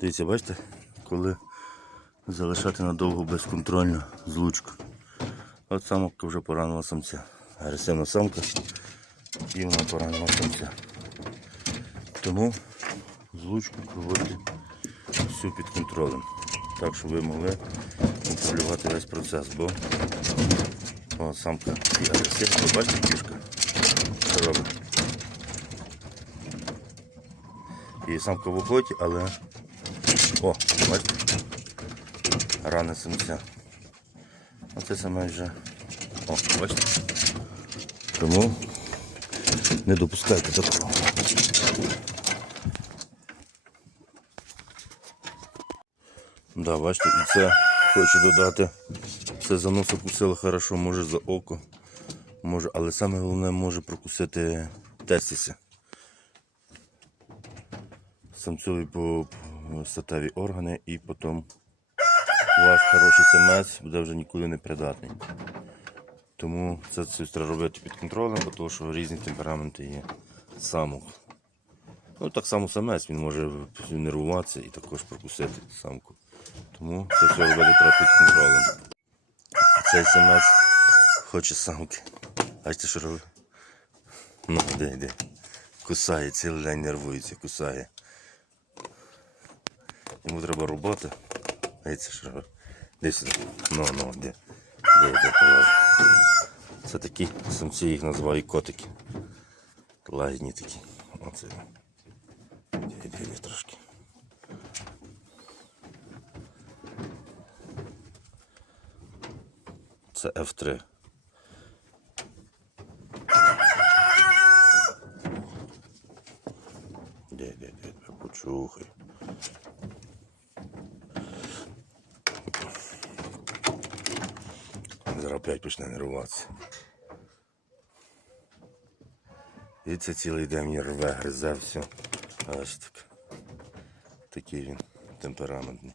Дивіться, бачите, коли залишати надовго безконтрольно злучку. От самка вже поранила самця. Агресивна самка і вона поранила самця. Тому злучку проводити всю під контролем. Так, щоб ви могли контролювати весь процес, бо о, самка і агресивна. Бачите кішка? Що робить? І самка в охоті, але о, бачите? Рани самця. Оце саме вже. О, бачите? Тому не допускайте такого. Да, бачите, і це хочу додати. Це за носа кусило хорошо, може за око, може, але саме головне може прокусити тестіси. Самцові по по статеві органи і потім ваш хороший самець буде вже нікуди не придатний. Тому це все треба робити під контролем, бо тому що різні темпераменти є самок. Ну так само самець він може нервуватися і також прокусити самку. Тому це все робити треба під контролем. Цей самець хоче самки. Бачите, що робить? Ну, де, де. Кусає, цілий день нервується, кусає. Йому треба. Дивіться, що робить. Де сюди. Ну, ну, де. Де, де. Це такі самці їх називають котики. Лагідні такі. Оце. Де трошки. Це F3. Де, де, де, де, почухай. Зараз опять почне нервуватися. І це цілий день рве, гризе все. Аж так. Такий він темпераментний.